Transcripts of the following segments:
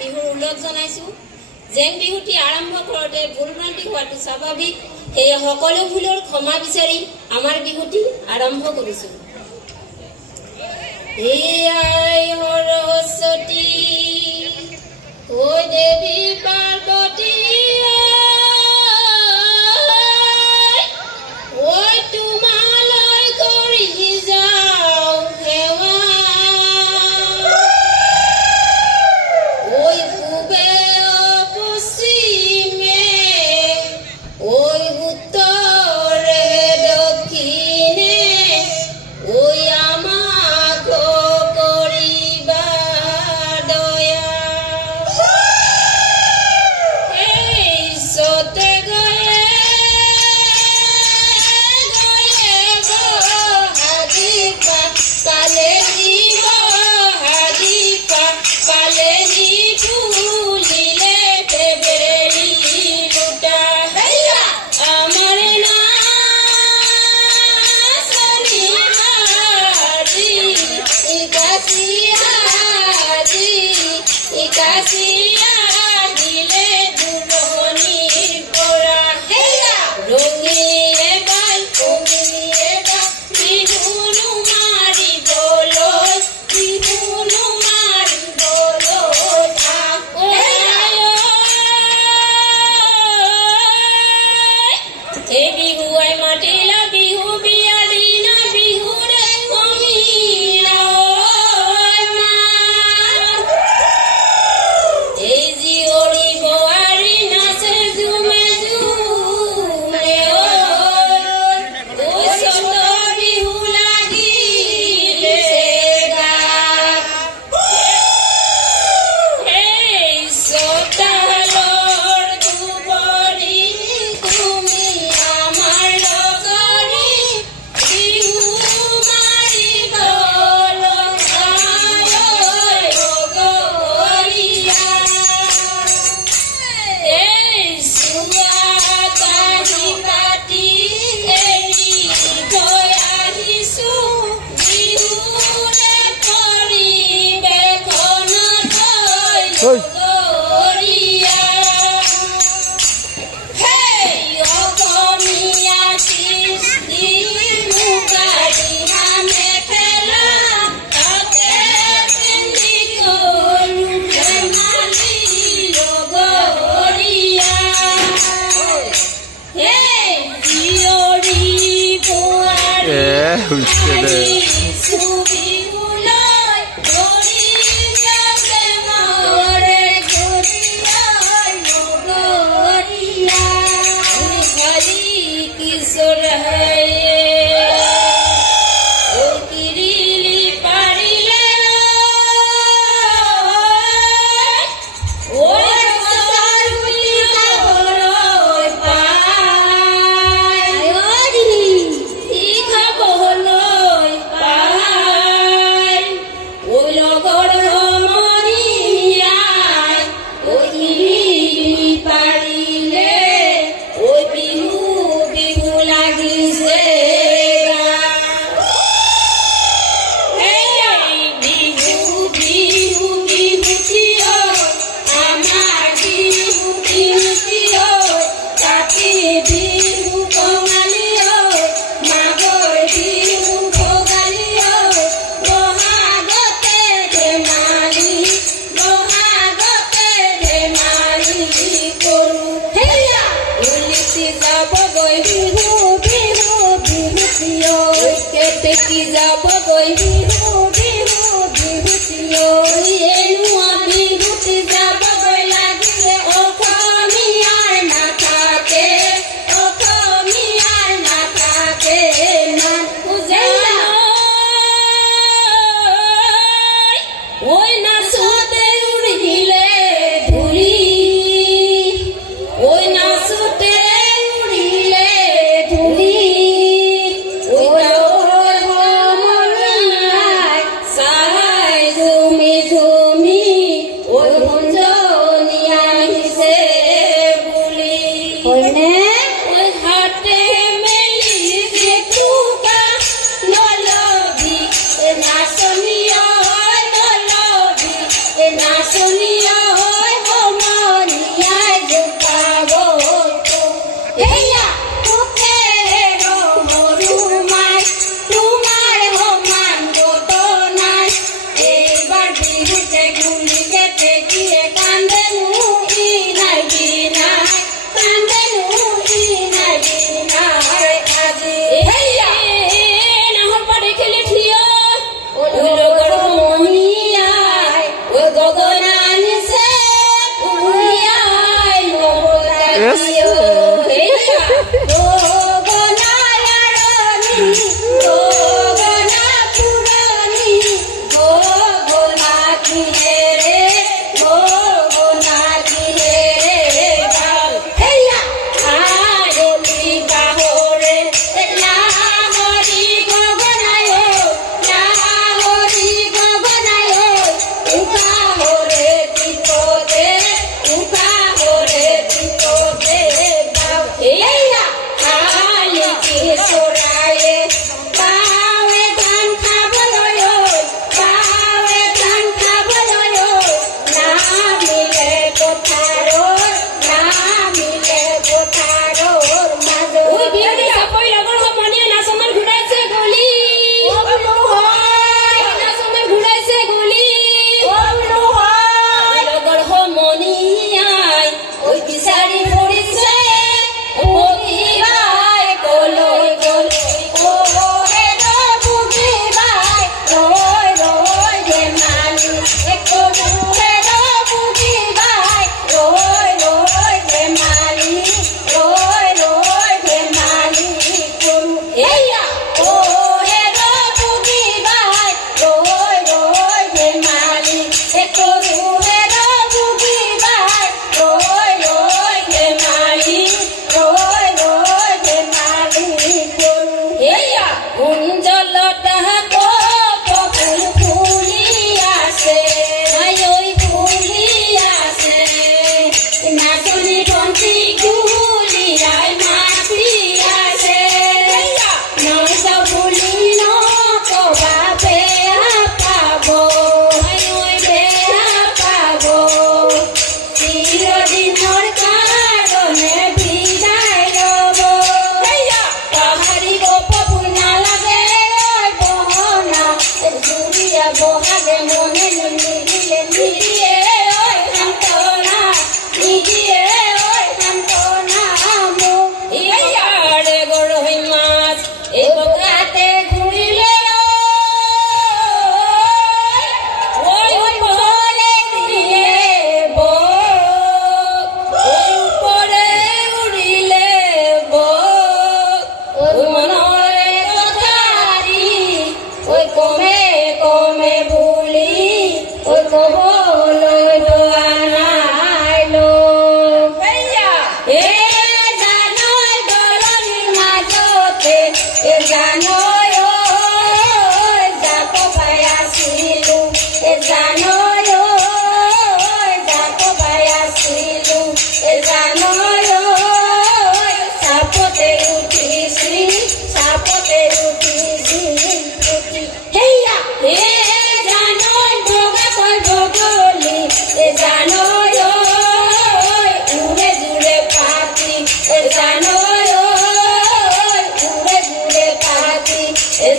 বিহুৰ উল্লেখ জনাইছো। জেং বিহুটি আৰম্ভ কৰোঁতে ভুল ভ্ৰান্তি হোৱাটো স্বাভাৱিক। সেয়ে সকলো ভুলৰ ক্ষমা বিচাৰি আমাৰ বিহুটি আৰম্ভ কৰিছো। হে আই সৰস্বতী, ও দেৱী পাৰ্বতী, ঐ তোমালৈ কৰি যাওঁ সেৱা। ঐ পূবে পশ্চিমে, ঐ উত্তৰে দক্ষিণে, ঐ আমাক কৰিবা দয়া। এই সতে গয়ে পালে জীৱ হাৰি পালে ভুলিলে বেবেলি লুটা। আমাৰ নাচনী হাৰি ইকাচি আহিলে দূৰণিৰ পৰা। ৰঙিয়ে বাই কমিয়ে বা বিহুনো মাৰিবলৈ, বিহুনো মাৰিবলৈ এই বিহুৱাই মাতিলা বিহু বিয়া দিনা বিহুৰে কমিলা। এই জীয়ৰী বোৱাৰী নাচে জুমে জুমে, চত বিহু লাগিলে গাত। এই চোতালৰ দুবৰি তুমি আমাৰ লগৰী, বিহু মাৰিবলৈ লগৰীয়া। এই চুৱা কাঢ়ি কাটি এৰি থৈ আহিছো, বিহুৰে পৰিৱেশনত লগৰীয়া। হেই অসমীয়া কৃষ্টি মুগাৰিহা মেখেলা, তাতে পিন্ধি গ'লো ধেমালি লগৰীয়া। হেই জীয়ৰী বোৱাৰী আহিছো বিহুলৈ, ধৰি যাতে মৰে ঘৰিয়াই লগৰীয়া। হৰি কিশোৰ হয়ে ঐ কিৰিলি পাৰিলে, ঐ সৰুলি খাবলৈ পায়, ই খাবলৈ পায়। ঐ লগৰ সমনীয়াই, ঐ কিৰিলি পাৰিলে, ঐ বিহু বিহু লাগিছে গাত। এই বিহু বিহু বিহুটিও, আমাৰ বিহু বিহুটিও, কাতি বিহু কঙালীও, মাঘৰ বিহু ভোগালীও, বহাগতে ধেমালি কৰোঁ। উলিটি যাবগৈ বিহু বিহু বিহুটিও, কেতেকী যাবগৈ বিহু বিহু বিহুটিও, এনুৱা বিহুটি যাবগৈ লাগিলে অসমীয়াৰ নাথাকে, অসমীয়াৰ নাথাকে মান উজালা। ঐ নাচোতে উৰিলে ধূলি, ঐ নাচোতে উৰিলে ধূলি, ঐ গাঁৱৰ সমনীয়া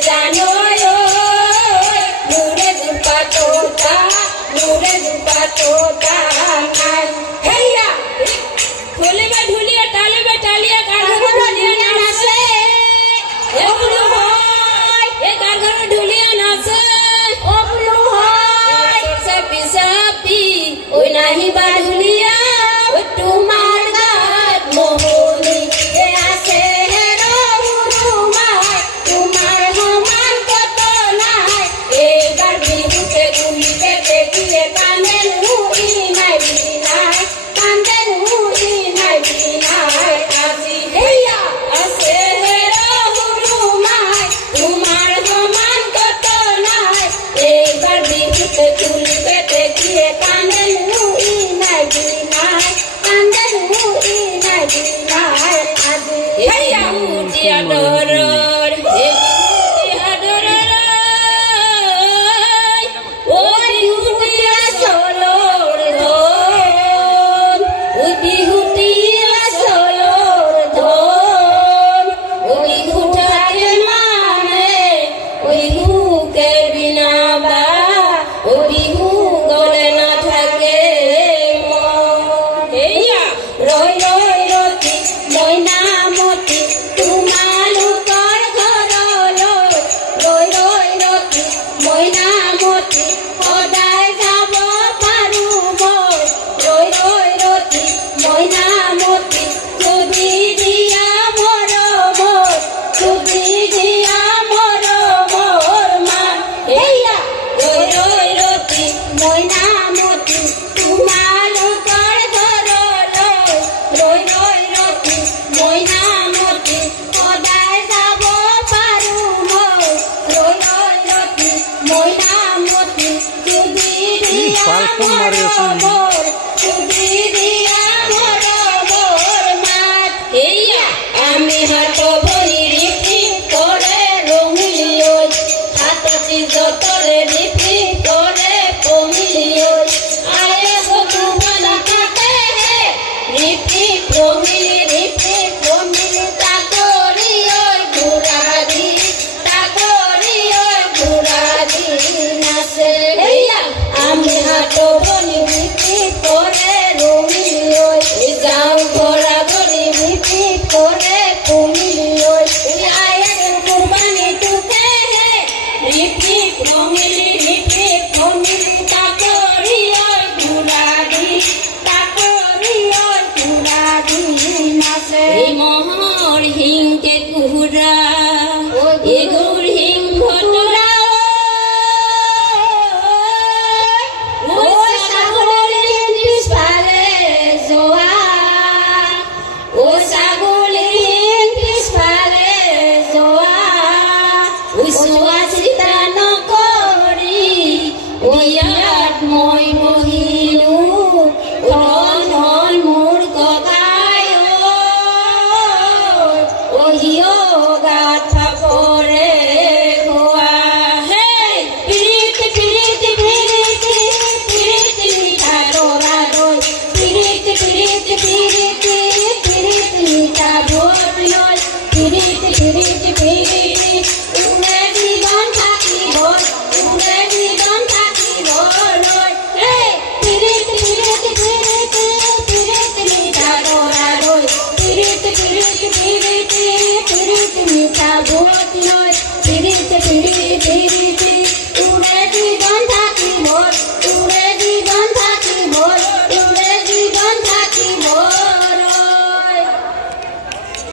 জানো নূরে দুপাটোটা নাই হেয়া ঢোলে में ढुलिया ताले में तालिया कारघर में ढुलिया नाचे ए बुलू होय ए कारघर में ढुलिया नाचे ओ बुलू होय सब बिसापी ओय नाही बा ढुलिया ओ तुम्हार गात मोहनी ए आसे हेरो हुरुमाय तुम्हार हमान कत নাই এবার বিহুতে গুলিতে দেখিলে কান্দে নুই নাই বিনাই কান্দে নুই নাই বিনাই আজি হেয়া আছে হেরো হুরুমাই তোমার সমান কত নাই এবার বিহুতে গুলিতে দেখিলে কান্দে নুই নাই বিনাই কান্দে নুই নাই বিনাই আজি হেয়া উঠিয়া ডরর হে উঠিয়া ডরর